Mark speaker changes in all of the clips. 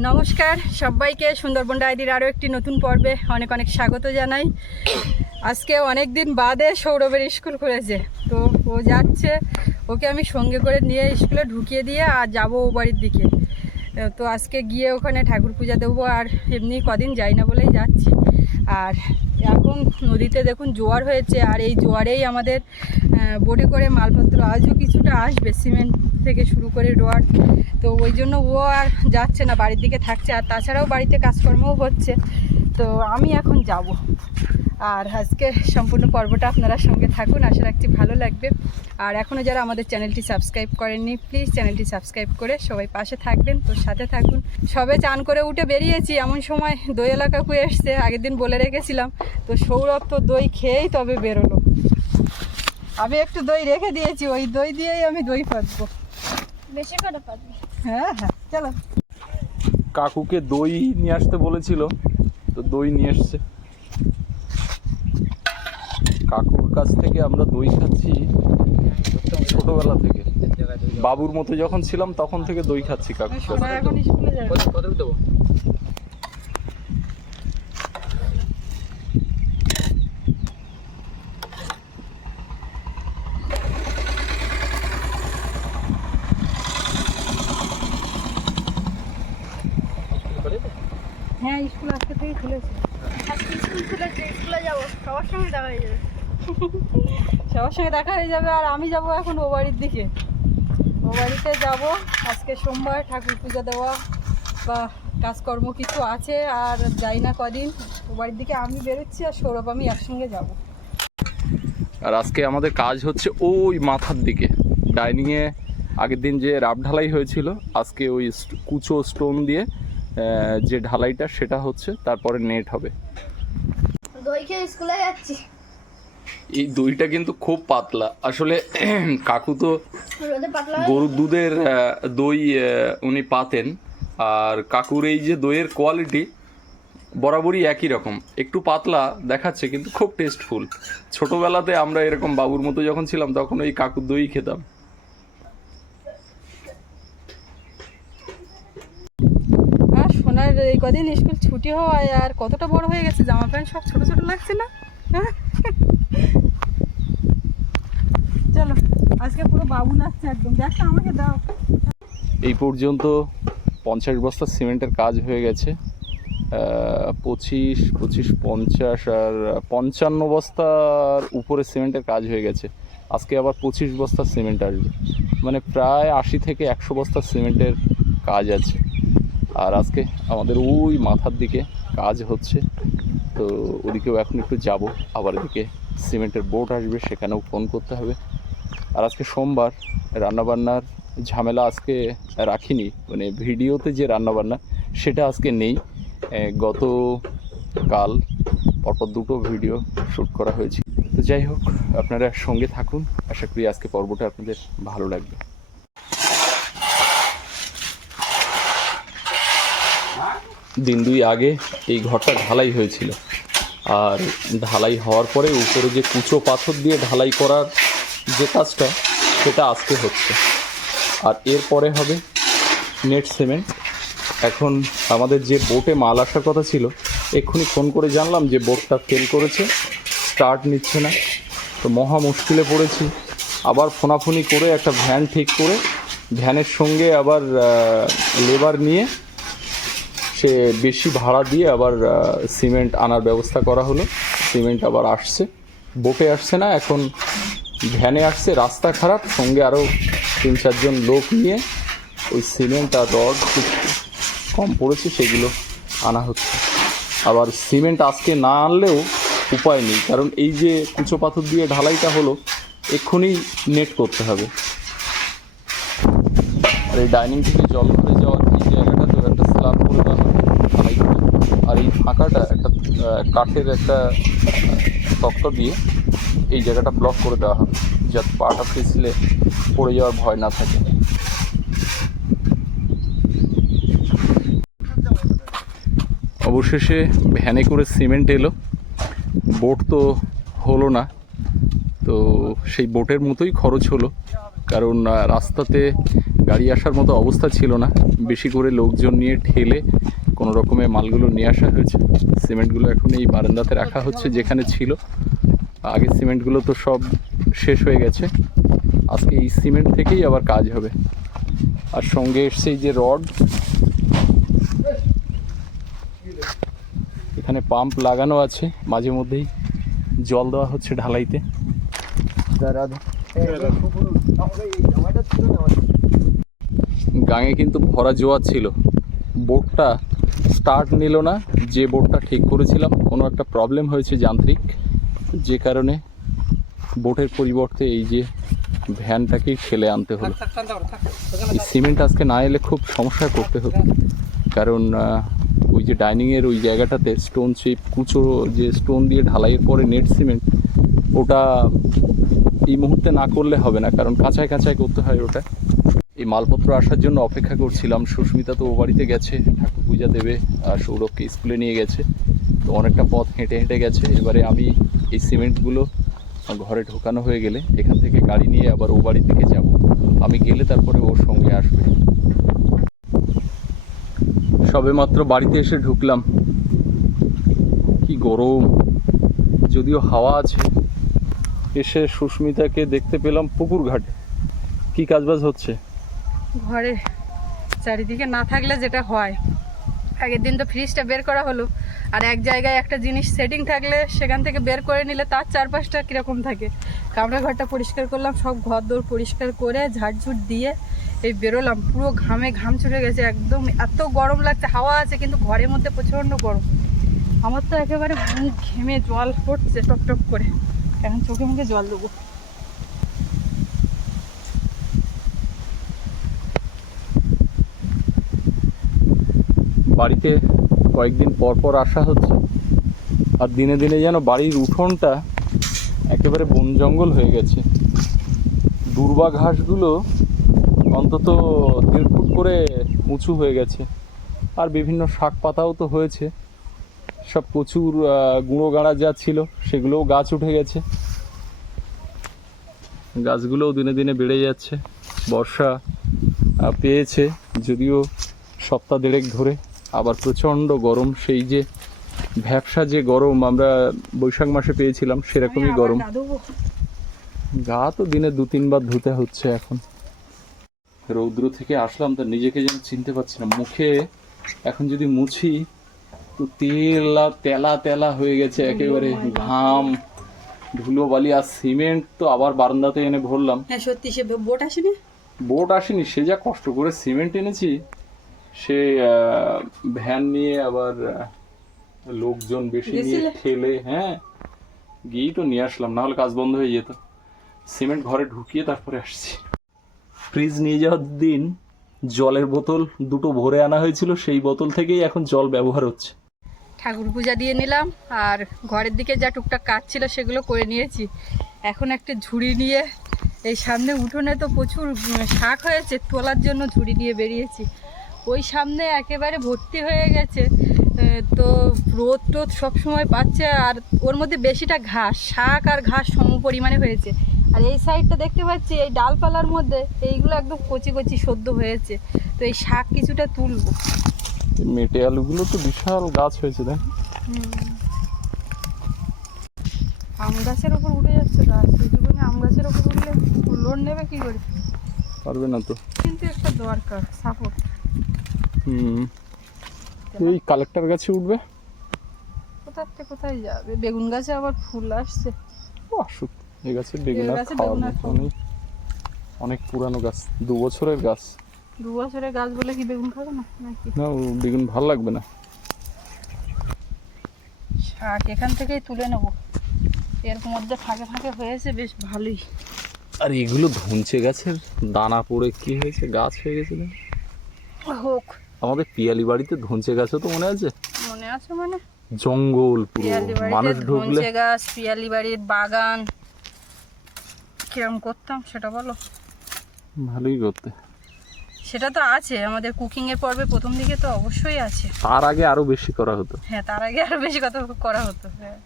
Speaker 1: নমস্কার, সবাইকে সুন্দরবন ডায়েরির আরও একটি নতুন পর্বে অনেক অনেক স্বাগত জানাই। আজকে অনেক দিন বাদে সৌরভের স্কুল খুলেছে, তো ও যাচ্ছে, ওকে আমি সঙ্গে করে নিয়ে স্কুলে ঢুকিয়ে দিয়ে আর যাব ও বাড়ির দিকে। তো আজকে গিয়ে ওখানে ঠাকুর পূজা দেবো আর এমনি কদিন যাই না বলেই যাচ্ছি। আর এখন নদীতে দেখুন জোয়ার হয়েছে, আর এই জোয়ারেই আমাদের বোটে করে মালপত্র, আজও কিছুটা আসবে, সিমেন্ট থেকে শুরু করে রোয়ার। তো ওই জন্য ও আর যাচ্ছে না, বাড়ির দিকে থাকছে। আর তাছাড়াও বাড়িতে কাজকর্মও হচ্ছে। তো আমি এখন যাব। আর আজকে সম্পূর্ণ পর্বটা আপনারা সঙ্গে থাকুন, আশা রাখছি ভালো লাগবে। আর এখনও যারা আমাদের চ্যানেলটি সাবস্ক্রাইব করেননি, প্লিজ চ্যানেলটি সাবস্ক্রাইব করে সবাই পাশে থাকবেন তো সাথে থাকুন। সবে চান করে উঠে বেরিয়েছি, এমন সময় দই এলাকা কুয়ে এসছে, আগের দিন বলে রেখেছিলাম। তো সৌরভ তো দই খেয়েই তবে বেরোলো। আমি একটু দই রেখে দিয়েছি, ওই দই দিয়েই আমি দই পাতবো
Speaker 2: বেশি করে পারবি।
Speaker 1: হ্যাঁ হ্যাঁ চলো।
Speaker 3: কাকুকে দই নিয়ে আসতে বলেছিল তো দই নিয়ে এসছে। কাকুর কাছ থেকে আমরা দই খাচ্ছি ছোটবেলা থেকে। বাবুর মতো যখন ছিলাম তখন থেকে দই খাচ্ছি কাকু কাছ থেকে।
Speaker 1: হ্যাঁ স্কুল আজকে থেকে খুলেছে।
Speaker 2: আজকে স্কুল খুলেছে স্কুলে যাব। সবার সঙ্গে দেখা হয়ে যাবে।
Speaker 1: সবার সঙ্গে দেখা হয়ে যাবে আর আমি যাব এখন ও বাড়ির দিকে। ও বাড়িতে যাব আজকে সোমবার ঠাকুর পূজা দেওয়া বা কাজকর্ম কিছু আছে আর যাই না কদিন ও বাড়ির দিকে আমি বেরোচ্ছি আর সৌরভ আমি একসঙ্গে যাব।
Speaker 3: আর আজকে আমাদের কাজ হচ্ছে ওই মাথার দিকে। ডাইনিংয়ে আগের দিন যে রাব ঢালাই হয়েছিল আজকে ওই কুচো স্টোন দিয়ে যে ঢালাইটা সেটা হচ্ছে তারপরে নেট হবে।
Speaker 2: দই খেয়ে স্কুলে যাচ্ছি।
Speaker 3: এই দইটা কিন্তু খুব পাতলা। আসলে কাকু তো গরুর দুধের দই উনি পাতেন। আর কাকুর এই যে দইয়ের কোয়ালিটি বরাবরই একই রকম। একটু পাতলা দেখাচ্ছে কিন্তু খুব টেস্টফুল ছোটবেলাতে আমরা এরকম বাবুর মতো যখন ছিলাম তখন ওই কাকুর দই খেতাম
Speaker 1: আর সোনার এই কদিন স্কুল ছুটি হওয়ায় আর কতটা বড় হয়ে গেছে, জামা প্যান্ট সব ছোট ছোট লাগছে না? হ্যাঁ? চলো, আজকে পুরো বাবু নাচছে একদম। দেখো আমাকে দাও।
Speaker 3: এই পর্যন্ত পঞ্চাশ বস্তা সিমেন্টের কাজ হয়ে গেছে। পঁচিশ পঁচিশ, পঞ্চাশ আর পঞ্চান্ন বস্তার উপরে সিমেন্টের কাজ হয়ে গেছে। আজকে আবার পঁচিশ বস্তা সিমেন্ট আসবে। মানে প্রায় আশি থেকে একশো বস্তা সিমেন্টের কাজ আছে। আর আজকে আমাদের ওই মাথার দিকে কাজ হচ্ছে। তো ওদিকেও এখন একটু যাব, আবার এদিকে সিমেন্টের বোট আসবে, সেখানেও ফোন করতে হবে। আর আজকে সোমবার রান্নাবান্নার ঝামেলা আজকে রাখিনি মানে ভিডিওতে যে রান্নাবান্না সেটা আজকে নেই। গত কাল পরপর দুটো ভিডিও শ্যুট করা হয়েছে। তো যাই হোক, আপনারা সঙ্গে থাকুন। আশা করি আজকে পর্বটা আপনাদের ভালো লাগবে। দিন দুই আগে এই ঘরটা ঢালাই হয়েছিল। আর ঢালাই হওয়ার পরে উপরে যে কুচো পাথর দিয়ে ঢালাই করার যে কাজটা, সেটা আজকে হচ্ছে। আর এরপরে হবে নেট সিমেন্ট। এখন আমাদের যে বোটে মাল আসার কথা ছিল, এক্ষুনি ফোন করে জানলাম যে বোটটা ফেল করেছে স্টার্ট নিচ্ছে না। তো মহা মুশকিলে পড়েছি। আবার ফোনাফোনি করে একটা ভ্যান ঠিক করে ভ্যানের সঙ্গে আবার লেবার নিয়ে সে বেশি ভাড়া দিয়ে আবার সিমেন্ট আনার ব্যবস্থা করা হলো। সিমেন্ট আবার আসছে। বোটে আসছে না, এখন ভ্যানে আসছে, রাস্তা খারাপ। সঙ্গে আরও তিন চারজন লোক নিয়ে ওই সিমেন্ট আর রড খুব কম পড়েছে, সেগুলো আনা হচ্ছে। আবার সিমেন্ট আজকে না আনলেও উপায় নেই, কারণ এই যে কুচো পাথর দিয়ে ঢালাইটা হলো, এক্ষুনি নেট করতে হবে। আর এই ডাইনিং থেকে জল করে যাওয়ার এই জায়গাটা, তো একটা স্ল্যাব করে দেওয়া হবে ঢালাই করে। আর ফাঁকাটা একটা কাঠের একটা তক্তা দিয়ে এই জায়গাটা ব্লক করে দেওয়া হবে, যাতে পাটা পিছলে পড়ে যাওয়ার ভয় না থাকে। অবশেষে ভ্যানে করে সিমেন্ট এলো। বোট তো হলো না, তো সেই বোটের মতোই খরচ হলো, কারণ রাস্তাতে গাড়ি আসার মতো অবস্থা ছিল না। বেশি করে লোকজন নিয়ে ঠেলে কোনো রকমে মালগুলো নিয়ে আসা হয়েছে। সিমেন্টগুলো এখন এই বারান্দাতে রাখা হচ্ছে যেখানে ছিল। আগে সিমেন্টগুলো তো সব শেষ হয়ে গেছে। আজকে এই সিমেন্ট থেকেই আবার কাজ হবে। আর সঙ্গে এসছে এই যে রড। এখানে পাম্প লাগানো আছে। মাঝে মধ্যেই জল দেওয়া হচ্ছে ঢালাইতে। গাঙে কিন্তু ভরা জোয়ার ছিল। বোটটা স্টার্ট নিল না যে বোটটা ঠিক করেছিলাম কোনো একটা প্রবলেম হয়েছে যান্ত্রিক যে কারণে বোটের পরিবর্তে এই যে ভ্যানটাকেই ঠেলে আনতে হলো। এই সিমেন্ট আজকে না এলে খুব সমস্যায় পড়তে হতো কারণ ওই যে ডাইনিংয়ের ওই জায়গাটাতে স্টোন চিপ কুচো যে স্টোন দিয়ে ঢালাইয়ের পরে নেট সিমেন্ট ওটা এই মুহূর্তে না করলে হবে না কারণ কাঁচায় কাঁচায় করতে হয় ওটা। এই মালপত্র আসার জন্য অপেক্ষা করছিলাম সুস্মিতা তো ও বাড়িতে গেছে ঠাকুর পূজা দেবে আর সৌরভকে স্কুলে নিয়ে গেছে। তো অনেকটা পথ হেঁটে হেঁটে গেছে। এবারে আমি এই সিমেন্টগুলো ঘরে ঢোকানো হয়ে গেলে এখান থেকে গাড়ি নিয়ে আবার ও বাড়ির দিকে যাব। আমি গেলে তারপরে ওর সঙ্গে আসবে। সবেমাত্র বাড়িতে এসে ঢুকলাম। কি গরম। যদিও হাওয়া আছে। এসে সুস্মিতাকে দেখতে পেলাম পুকুর ঘাটে। কি কাজবাজ হচ্ছে?
Speaker 1: ঘরে চারিদিকে না থাকলে যেটা হয়। আগের দিন তো ফ্রিজটা বের করা হলো। আর এক জায়গায় একটা জিনিস সেটিং থাকলে সেখান থেকে বের করে নিলে তার চারপাশটা কীরকম থাকে। কামরা ঘরটা পরিষ্কার করলাম, সব ঘর দৌড় পরিষ্কার করে ঝাড়ঝুট দিয়ে এই বেরোলাম। পুরো ঘামে ঘাম ছুটে গেছে, একদম এত গরম লাগছে, হাওয়া আছে, কিন্তু ঘরের মধ্যে প্রচণ্ড গরম। আমার তো একেবারে মুখ ঘেমে জল পড়ছে টপ টপ করে। এখন চোখে মুখে জল দেবো।
Speaker 3: বাড়িতে কয়েকদিন পর পর আসা হচ্ছে। আর দিনে দিনে যেন বাড়ির উঠোনটা একেবারে বন জঙ্গল হয়ে গেছে। দুর্বা ঘাসগুলো অন্তত দেড় ফুট করে উঁচু হয়ে গেছে। আর বিভিন্ন শাক পাতাও তো হয়েছে। সব প্রচুর গুঁড়ো গাড়া যা ছিল, সেগুলোও গাছ উঠে গেছে। গাছগুলোও দিনে দিনে বেড়ে যাচ্ছে। বর্ষা পেয়েছে, যদিও সপ্তাহ দেড়েক ধরে। আবার প্রচণ্ড গরম। সেই যে ভ্যাবসা যে গরম আমরা বৈশাখ মাসে পেয়েছিলাম সেরকমই গরম। গা তো দিনে দু তিনবার ধুতে হচ্ছে এখন। রৌদ্র থেকে আসলাম তো নিজেকে যেন চিনতে পারছি না। মুখে এখন যদি মুছি তো তেলা তেলা তেলা হয়ে গেছে একেবারে ঘাম ধুলো বালি আর সিমেন্ট তো আবার বারান্দাতে এনে ভরলাম।
Speaker 1: হ্যাঁ সত্যি সে বোট আসেনি?
Speaker 3: বোট আসেনি সে যা কষ্ট করে সিমেন্ট এনেছি সে ভ্যান নিয়ে আবার লোকজন বেশি নিয়ে? ঠেলে হ্যাঁ গিয়েই তো নিয়ে আসলাম নাহলে কাজ বন্ধ হয়ে যেত। সিমেন্ট ঘরে ঢুকিয়ে তারপরে আসছি। ফ্রিজ নিয়ে যাওয়ার দিন জলের বোতল দুটো ভরে আনা হয়েছিল সেই বোতল থেকেই এখন জল ব্যবহার হচ্ছে।
Speaker 1: ঠাকুর পূজা দিয়ে নিলাম আর ঘরের দিকে যা টুকটাক কাজ ছিল সেগুলো করে নিয়েছি। এখন একটা ঝুড়ি নিয়ে এই সামনে উঠোনে তো প্রচুর শাক হয়েছে তোলার জন্য ঝুড়ি নিয়ে বেরিয়েছি। ওই সামনে একেবারে ভর্তি হয়ে গেছে। তো রোদ টোদ সবসময় পাচ্ছে আর ওর মধ্যে বেশিটা ঘাস শাক আর ঘাস সম পরিমাণে হয়েছে। আর এই সাইডটা দেখতে পাচ্ছি এই ডালপালার মধ্যে এইগুলো একদম কচি কচি সদ্য হয়েছে। তো এই শাক কিছুটা তুলবো।
Speaker 3: মেটে আলুগুলো তো বিশাল গাছ হয়েছে তাই
Speaker 1: আম গাছের ওপর উঠে যাচ্ছে গাছ এইটুকুনি আম গাছের ওপর উঠলে লোন নেবে কি করে?
Speaker 3: পারবে না তো।
Speaker 1: কিন্তু একটা দরকার সাপোর্ট
Speaker 3: হুম। এই কালেক্টর গাছে উঠবে?
Speaker 1: কোথার থেকে কোথায় যাবে? বেগুন গাছে আবার ফুল আসছে।
Speaker 3: আসুক। এই গাছের বেগুন আর
Speaker 1: গাছে
Speaker 3: খাওয়ার মতো নেই। অনেক পুরানো গাছ। দু বছরের গাছ।
Speaker 1: দু বছরের গাছ বলে কি বেগুন খাবে না নাকি?
Speaker 3: না বেগুন ভালো লাগবে না।
Speaker 1: শাক এখান থেকেই তুলে নেব। এর মধ্যে ফাঁকে ফাঁকে হয়েছে বেশ ভালোই।
Speaker 3: আর এগুলো ধনচে গাছের? দানা পড়ে কি হয়েছে? গাছ হয়ে গেছে
Speaker 1: হোক।
Speaker 3: আমাদের পিয়ালি বাড়িতে ধনচে গাছও তো মনে আছে?
Speaker 1: মনে আছে মানে।
Speaker 3: জঙ্গল পুরো মানুষ ঢুকলে।
Speaker 1: গাছ পিয়ালি বাড়ির বাগান। কিরম করতাম সেটা বলো?
Speaker 3: ভালোই করতে।
Speaker 1: সেটা তো আছে আমাদের কুকিং এর পর্বে প্রথম দিকে তো অবশ্যই আছে।
Speaker 3: তার আগে আরও বেশি করা হতো।
Speaker 1: হ্যাঁ তার আগে আরও বেশি কথা করা হতো। হ্যাঁ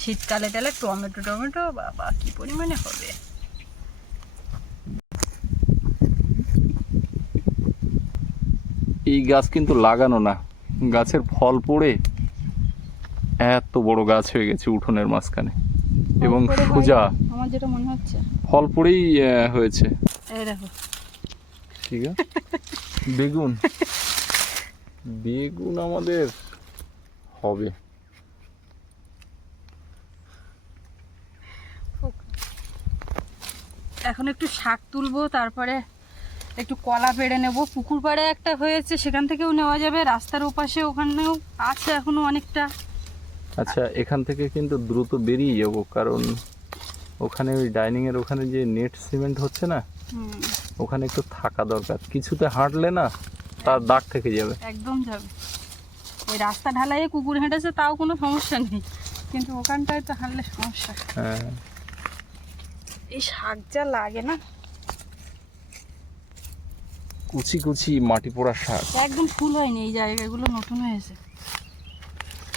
Speaker 1: শীতকালে তাহলে টমেটো টমেটো বাবা কি পরিমাণে হবে?
Speaker 3: এই গাছ কিন্তু লাগানো না। গাছের ফল পড়ে এত বড় গাছ হয়ে গেছে উঠোনের মাঝখানে। এবং সোজা
Speaker 1: আমার যেটা মনে হচ্ছে।
Speaker 3: ফল পড়েই হয়েছে।
Speaker 1: এই দেখো।
Speaker 3: ঠিক আছে? বেগুন। বেগুন আমাদের হবে।
Speaker 1: এখন একটু শাক তুলবো তারপরে একটু কলা পেড়ে নেব। পুকুর পাড়ে একটা হয়েছে সেখান থেকেও নেওয়া যাবে। রাস্তার ওপাশে ওখানেও আছে এখনও অনেকটা।
Speaker 3: আচ্ছা এখান থেকে কিন্তু দ্রুত বেরিয়ে যাব কারণ ওখানে ওই ডাইনিং এর ওখানে যে নেট সিমেন্ট হচ্ছে না ওখানে একটু থাকা দরকার। কিছুতে হাঁটলে না তার দাগ থেকে যাবে।
Speaker 1: একদম যাবে। ওই রাস্তা ঢালাইয়ে কুকুর হেঁটেছে তাও কোনো সমস্যা নেই। কিন্তু ওখানটায় তো হাঁটলে সমস্যা।
Speaker 3: হ্যাঁ।
Speaker 1: এই শাক যা লাগে না
Speaker 3: কুচি কুচি মাটি পোড়া শাক।
Speaker 1: একদম ফুল হয়নি এই জায়গাগুলো নতুন হয়েছে।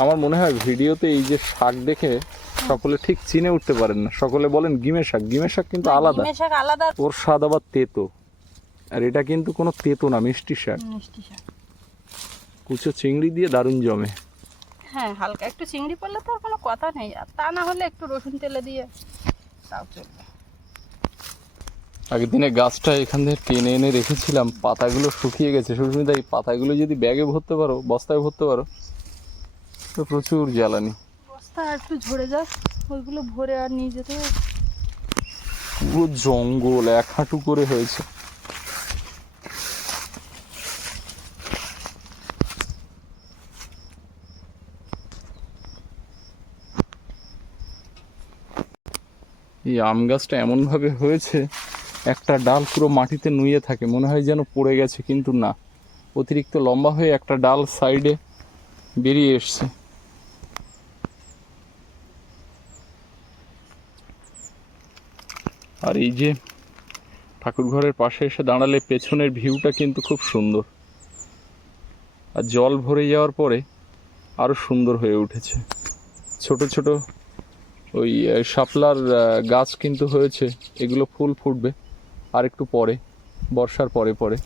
Speaker 3: আমার মনে হয় ভিডিওতে এই যে শাক দেখে সকলে ঠিক চিনে উঠতে পারেন না। সকলে বলেন গিমে শাক গিমে শাক কিন্তু আলাদা।
Speaker 1: শাক আলাদা।
Speaker 3: ওর স্বাদ আবার তেতো। আর এটা কিন্তু কোনো তেতো না মিষ্টি শাক।
Speaker 1: মিষ্টি শাক।
Speaker 3: কুচো চিংড়ি দিয়ে দারুণ জমে।
Speaker 1: হ্যাঁ হালকা একটু চিংড়ি পড়লে তো আর কোনো কথা নেই। আর তা না হলে একটু রসুন তেলে দিয়ে তাও চলবে।
Speaker 3: আগের দিনে গাছটা এখান থেকে টেনে এনে রেখেছিলাম পাতাগুলো শুকিয়ে গেছে। সুস্মিতা এই পাতাগুলো যদি ব্যাগে ভরতে পারো বস্তায় ভরতে পারো তো প্রচুর জ্বালানি।
Speaker 1: বস্তা একটু ঝরে যাক ওইগুলো ভরে আর নিয়ে যেতে
Speaker 3: পুরো জঙ্গল এক হাঁটু করে হয়েছে। এই আম গাছটা এমনভাবে হয়েছে একটা ডাল পুরো মাটিতে নুয়ে থাকে, মনে হয় যেন পড়ে গেছে কিন্তু না। অতিরিক্ত লম্বা হয়ে একটা ডাল সাইডে বেরিয়ে এসছে। আর এই যে ঠাকুর ঘরের পাশে এসে দাঁড়ালে পেছনের ভিউটা কিন্তু খুব সুন্দর। আর জল ভরে যাওয়ার পরে আরও সুন্দর হয়ে উঠেছে। ছোট ছোট ওই শাপলার গাছ কিন্তু হয়েছে, এগুলো ফুল ফুটবে। আর একটু পরে বর্ষার পরে পরে।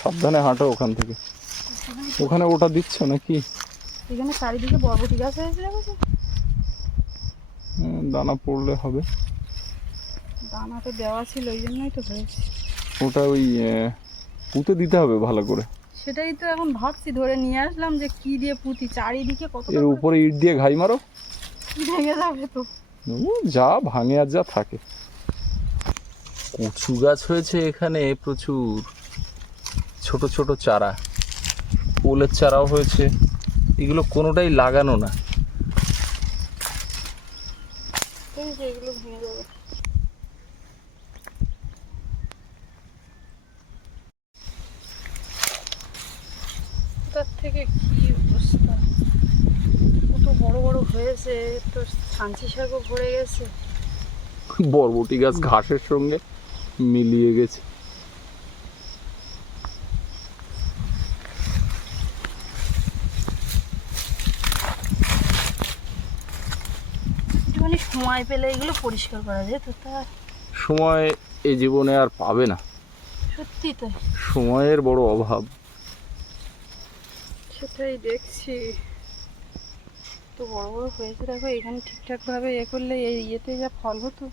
Speaker 3: সাবধানে হাঁটো ওখান থেকে। ওখানে ওটা দিচ্ছ নাকি?
Speaker 1: এখানে চারিদিকে বরবটি গাছ হয়েছে
Speaker 3: দানা পড়লে হবে।
Speaker 1: দানা তো দেওয়া ছিল ওই জন্যই তো হয়েছে।
Speaker 3: ওটা ওই পুঁতে দিতে হবে ভালো করে।
Speaker 1: সেটাই তো এখন ভাবছি ধরে নিয়ে আসলাম যে কি দিয়ে পুঁতি চারিদিকে কত
Speaker 3: এর উপরে ইট দিয়ে ঘাই মারো।
Speaker 1: ভেঙে যাবে তো।
Speaker 3: যা ভাঙে আর যা থাকে। কচু গাছ হয়েছে এখানে প্রচুর। ছোট ছোট চারা। ওলের চারাও হয়েছে। এগুলো কোনোটাই লাগানো না
Speaker 1: এই যে এগুলো ভেঙে যাবে তার থেকে কি অবস্থা কত বড় বড় তো সাঞ্চি শাকও ভরে গেছে।
Speaker 3: বরবটি গাছ ঘাসের সঙ্গে মিলিয়ে গেছে।
Speaker 1: একটুখানি সময় পেলে এগুলো পরিষ্কার করা যেত তা
Speaker 3: সময় এই জীবনে আর পাবে না।
Speaker 1: সত্যি তাই।
Speaker 3: সময়ের বড় অভাব।
Speaker 1: সেটাই দেখছি। বড় বড় হয়েছে দেখো এখানে ঠিকঠাক ভাবে এ করলে এই ইয়েতে যা ফল হতো।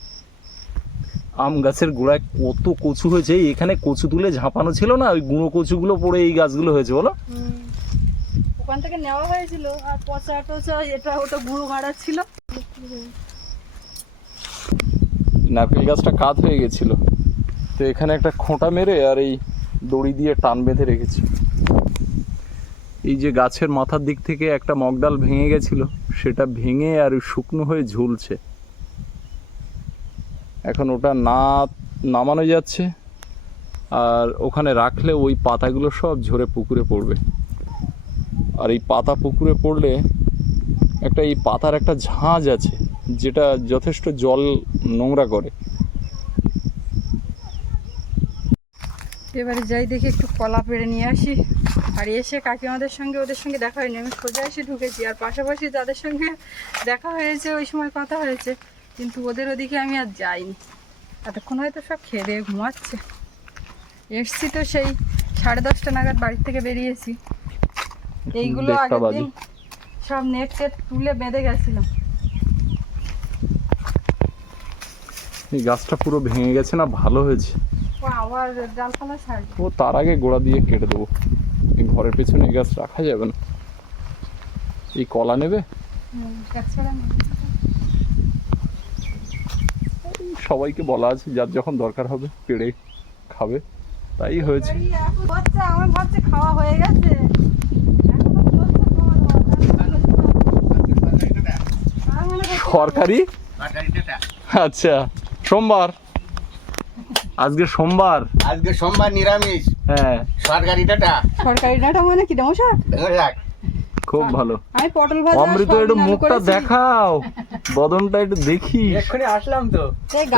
Speaker 3: আম গাছের গোড়ায় কত কচু হয়েছে এখানে কচু তুলে ঝাঁপানো ছিল না? ওই গুঁড়ো কচুগুলো পড়ে এই গাছগুলো হয়েছে বলো।
Speaker 1: ওখান থেকে নেওয়া হয়েছিল আর পচা টচা এটা ওটা গুঁড়ো মারা ছিল।
Speaker 3: নারকেল গাছটা কাত হয়ে গেছিল। তো এখানে একটা খোঁটা মেরে আর এই দড়ি দিয়ে টান বেঁধে রেখেছি। এই যে গাছের মাথার দিক থেকে একটা মগডাল ভেঙে গেছিল, সেটা ভেঙে আর শুকনো হয়ে ঝুলছে। এখন ওটা না নামানো যাচ্ছে, আর ওখানে রাখলে ওই পাতাগুলো সব ঝরে পুকুরে পড়বে। আর এই পাতা পুকুরে পড়লে একটা এই পাতার একটা ঝাঁজ আছে, যেটা যথেষ্ট জল নোংরা করে।
Speaker 1: এবারে যাই দেখি একটু কলা পেড়ে নিয়ে আসি। আর এসে কাকিমাদের সঙ্গে ওদের সঙ্গে দেখা হয়নি। আমি সোজা এসে ঢুকেছি আর পাশাপাশি যাদের সঙ্গে দেখা হয়েছে ওই সময় কথা হয়েছে। কিন্তু ওদের ওদিকে আমি আর যাইনি। এতক্ষণ হয়তো সব খেয়ে দিয়ে ঘুমাচ্ছে। এসছি তো সেই সাড়ে দশটা নাগাদ বাড়ির থেকে বেরিয়েছি। এইগুলো আগের দিন সব নেট টেট তুলে বেঁধে গেছিলাম।
Speaker 3: এই গাছটা পুরো ভেঙে গেছে না? ভালো হয়েছে।
Speaker 1: ও আবার ডালপালা ছাড়বে।
Speaker 3: ও তার আগে গোড়া দিয়ে কেটে দেবো। ঘরের পেছনে এই গাছ রাখা যাবে না। এই কলা নেবে। সবাইকে বলা আছে যার যখন দরকার হবে পেড়ে খাবে। তাই হয়েছে।
Speaker 1: খাওয়া হয়ে গেছে।
Speaker 3: সরকারি? আচ্ছা সোমবার। আজকে সোমবার।
Speaker 4: আজকে সোমবার নিরামিষ।
Speaker 3: হ্যাঁ।
Speaker 4: সরকারি ডাটা?
Speaker 1: সরকারি ডাটা মানে কি নমস্কার
Speaker 4: রাখ
Speaker 3: খুব ভালো।
Speaker 1: আমি পটল ভাজা
Speaker 3: অমৃত একটু মুখটা দেখাও। বদনটা একটু দেখি।
Speaker 5: এক্ষুনি আসলাম তো।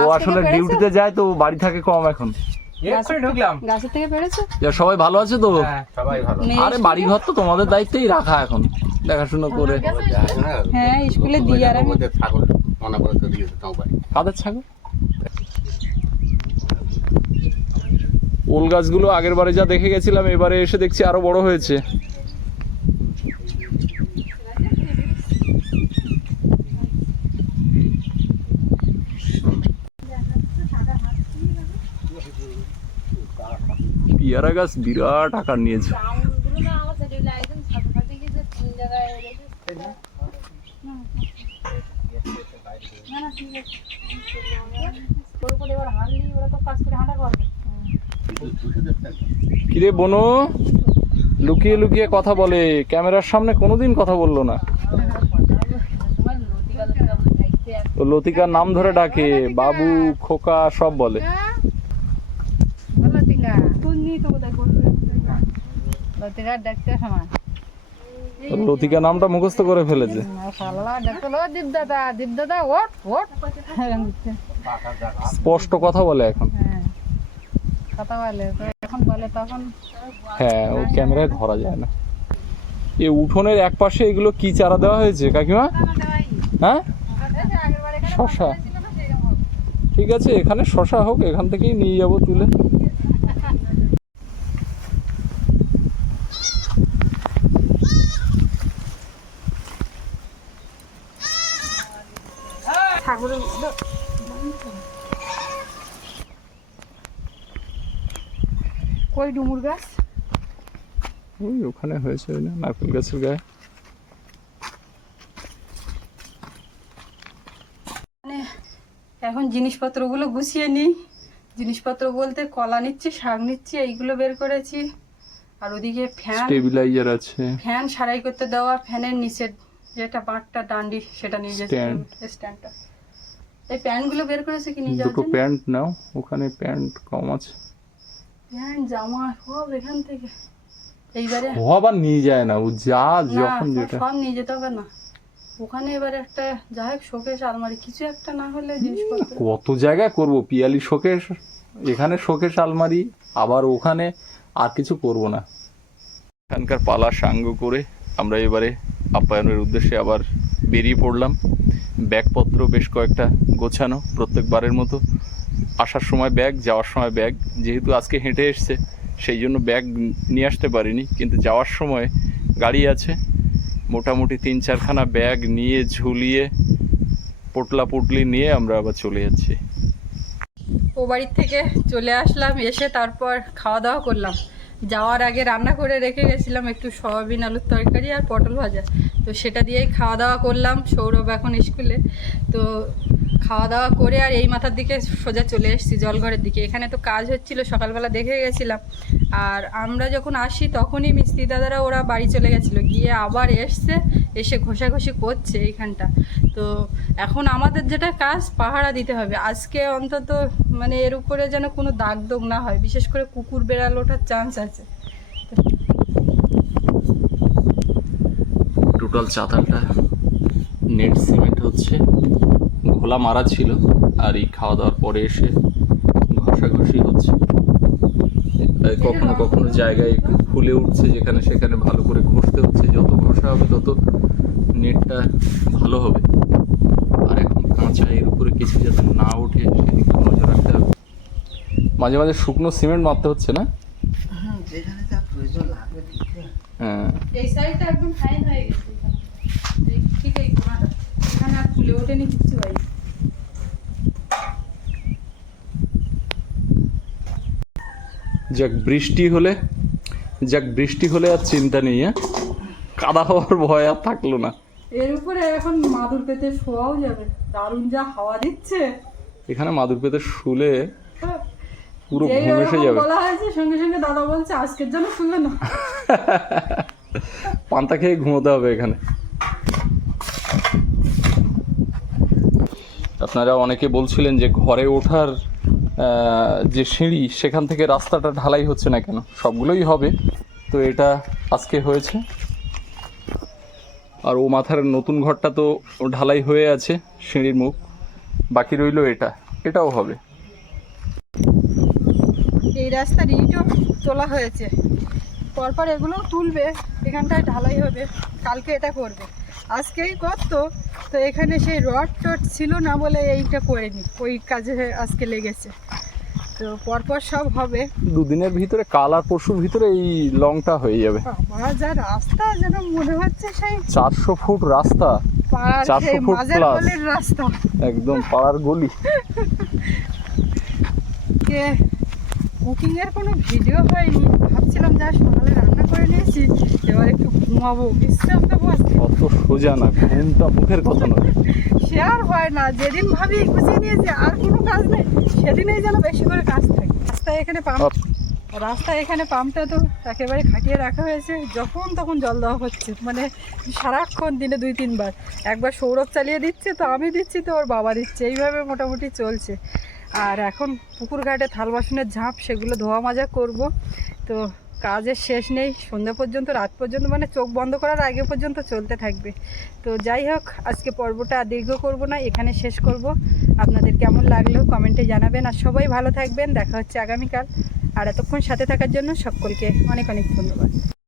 Speaker 3: ও আসলে ডিউটিতে যায় তো বাড়ি থাকে কম এখন।
Speaker 5: এক্ষুনি ঢুকলাম।
Speaker 1: গাছের থেকে পেরেছ
Speaker 3: যা সবাই ভালো আছে তো?
Speaker 5: হ্যাঁ
Speaker 4: সবাই
Speaker 3: আরে বাড়ি ঘর তো তোমাদের দায়িত্বেই রাখা এখন দেখাশোনা করে।
Speaker 1: হ্যাঁ, স্কুলে দিয়ে আর আমি-
Speaker 4: মনে
Speaker 3: ছাগল? ওল গাছগুলো আগের বারে যা দেখে গেছিলাম, এবারে এসে দেখছি আরও বড় হয়েছে। পিয়ারা গাছ বিরাট আকার নিয়েছে। কিরে বনু? লুকিয়ে লুকিয়ে কথা বলে। ক্যামেরার সামনে কোনোদিন কথা বলল না। লতিকার নাম ধরে ডাকে, বাবু, খোকা, সব বলে। লতিকা নামটা মুখস্থ করে ফেলেছে। স্পষ্ট কথা বলে এখন।
Speaker 2: হ্যাঁ
Speaker 3: ও ক্যামেরায় ধরা যায় না। এ উঠোনের এক পাশে এগুলো কি চারা দেওয়া হয়েছে, কাকিমা? হ্যাঁ? শশা। ঠিক আছে, এখানে শশা হোক, এখান থেকেই নিয়ে যাব তুলে।
Speaker 1: কই ডুমুর গাছ?
Speaker 3: ওই ওখানে হয়েছে না নারকেল গাছের গায়ে।
Speaker 1: মানে এখন জিনিসপত্রগুলো গুছিয়ে নিই। জিনিসপত্র বলতে কলা নিচ্ছি শাক নিচ্ছি এইগুলো বের করেছি। আর ওদিকে ফ্যান
Speaker 3: স্টেবিলাইজার আছে।
Speaker 1: ফ্যান সারাই করতে দেওয়া ফ্যানের নিচে যেটা বাঁটটা ডান্ডি সেটা নিয়ে যেতে. স্ট্যান্ডটা। এই প্যান্টগুলো বের করেছে কি নিয়ে যাওয়ার
Speaker 3: দুটো প্যান্ট নাও ওখানে প্যান্ট কম আছে।
Speaker 1: প্যান্ট জামা সব এখান থেকে। এইবারে
Speaker 3: ও আবার নিয়ে যায় না ও যা যখন যেটা।
Speaker 1: সব নিয়ে যেতে হবে না। ওখানে এবারে একটা যাই হোক শোকেশ আলমারি কিছু একটা না হলে জিনিসপত্র।
Speaker 3: কত জায়গায় করব? পিয়ালি শোকেশ এখানে শোকেশ আলমারি আবার ওখানে আর কিছু করব না। এখানকার পালা সাঙ্গ করে আমরা এবারে আপ্যায়নের উদ্দেশ্যে আবার বেরিয়ে পড়লাম। ব্যাগপত্র বেশ কয়েকটা গোছানো প্রত্যেকবারের মতো। আসার সময় ব্যাগ, যাওয়ার সময় ব্যাগ। যেহেতু আজকে হেঁটে এসছে, সেই জন্য ব্যাগ নিয়ে আসতে পারিনি। কিন্তু যাওয়ার সময় গাড়ি আছে। মোটামুটি তিন চারখানা ব্যাগ নিয়ে ঝুলিয়ে, পোটলা পুটলি নিয়ে আমরা আবার চলে যাচ্ছি।
Speaker 1: ও বাড়ির থেকে চলে আসলাম, এসে তারপর খাওয়া দাওয়া করলাম। যাওয়ার আগে রান্না করে রেখে গেছিলাম একটু সয়াবিন, আলুর তরকারি আর পটল ভাজা। তো সেটা দিয়েই খাওয়া দাওয়া করলাম। সৌরভ এখন স্কুলে। তো খাওয়া দাওয়া করে আর এই মাথার দিকে সোজা চলে এসেছি, জলঘরের দিকে। এখানে তো কাজ হচ্ছিল, সকালবেলা দেখে গেছিলাম। আর আমরা যখন আসি, তখনই মিস্ত্রি দাদারা ওরা বাড়ি চলে গেছিল। গিয়ে আবার এসছে, এসে ঘষাঘষি করছে এইখানটা। তো এখন আমাদের যেটা কাজ, পাহারা দিতে হবে। আজকে অন্তত মানে এর উপরে যেন কোনো দাগ দোগ না হয়। বিশেষ করে কুকুর বেড়াল ওঠার চান্স আছে।
Speaker 3: টোটাল চাতালটা নেট সিমেন্ট হচ্ছে। ঘোলা মারা ছিল আর এই খাওয়া দাওয়ার পরে এসে ঘষাঘষি হচ্ছে। কখনো কখনো জায়গায় একটু ফুলে উঠছে যেখানে সেখানে ভালো করে ঘষতে হচ্ছে। যত ঘষা হবে তত নেটটা ভালো হবে। আর এখন কাঁচা এর উপরে কিছু যাতে না ওঠে সেদিকে নজর রাখতে হবে। মাঝে মাঝে শুকনো সিমেন্ট মারতে হচ্ছে না? হ্যাঁ
Speaker 1: এই সাইডটা একদম ফাইন হয়ে গেছে। এখানে। ঠিক এই কোনাটা। এখানে আর ফুলে ওঠেনি কিচ্ছু হয়
Speaker 3: যাক বৃষ্টি হলে যাক বৃষ্টি হলে আর চিন্তা নেই হ্যাঁ? কাদা হওয়ার ভয় আর থাকল না।
Speaker 1: এর উপরে এখন মাদুর পেতে শোয়াও যাবে। দারুণ যা হাওয়া দিচ্ছে।
Speaker 3: এখানে মাদুর পেতে শুলে পুরো
Speaker 1: যেই
Speaker 3: ঘুম এসে যাবে।
Speaker 1: বলা হয়েছে সঙ্গে সঙ্গে দাদা বলছে আজকের জন্য শুনবে না।
Speaker 3: পান্তা খেয়ে ঘুমোতে হবে এখানে। আপনারা অনেকে বলছিলেন যে ঘরে ওঠার যে সিঁড়ি, সেখান থেকে রাস্তাটা ঢালাই হচ্ছে না কেন? সবগুলোই হবে। তো এটা আজকে হয়েছে। আর ও মাথার নতুন ঘরটা তো ঢালাই হয়ে আছে সিঁড়ির মুখ। বাকি রইল এটা। এটাও হবে।
Speaker 1: এই রাস্তার ইটও তোলা হয়েছে। পরপর এগুলো তুলবে। এখানটায় ঢালাই হবে। কালকে এটা করবে। আজকেই করতো। তো এখানে সেই রড টড ছিল না বলে এইটা করেনি ওই কাজে আজকে লেগেছে। তো পরপর সব হবে।
Speaker 3: দুদিনের ভিতরে কাল আর পরশুর ভিতরে এই লংটা হয়ে যাবে।
Speaker 1: আমার যা রাস্তা যেন মনে হচ্ছে সেই
Speaker 3: চারশো ফুট রাস্তা।
Speaker 1: সেই
Speaker 3: ফুট।
Speaker 1: গলির রাস্তা।
Speaker 3: একদম পাড়ার গলি।
Speaker 1: কে কুকিং এর কোনো ভিডিও হয়নি। ভাবছিলাম যা সকালে করে নিয়েছি এবার একটু ঘুমাবো। বিশ্রাম আজকে
Speaker 3: অত সোজা না ঘুমটা মুখের কথা নয়
Speaker 1: সে আর হয় না যেদিন ভাবি গুছিয়ে নিয়েছি আর কোনো কাজ নেই। সেদিনেই যেন বেশি করে কাজ থাকে। রাস্তায় এখানে পাম্প রাস্তায় এখানে পাম্পটা তো একেবারে খাটিয়ে রাখা হয়েছে যখন তখন জল দেওয়া হচ্ছে। মানে সারাক্ষণ দিনে দুই তিনবার। একবার সৌরভ চালিয়ে দিচ্ছে তো আমি দিচ্ছি তো ওর বাবা দিচ্ছে। এইভাবে মোটামুটি চলছে। আর এখন পুকুর ঘাটে থাল বাসনের ঝাঁপ সেগুলো ধোয়া মাজা করব। তো কাজের শেষ নেই, সন্ধ্যা পর্যন্ত, রাত পর্যন্ত মানে চোখ বন্ধ করার আগে পর্যন্ত চলতে থাকবে। তো যাই হোক, আজকে পর্বটা দীর্ঘ করব না, এখানে শেষ করব। আপনাদের কেমন লাগল কমেন্টে জানাবেন, আর সবাই ভালো থাকবেন, দেখা হচ্ছে আগামীকাল। আর এতক্ষণ সাথে থাকার জন্য সকলকে অনেক অনেক ধন্যবাদ।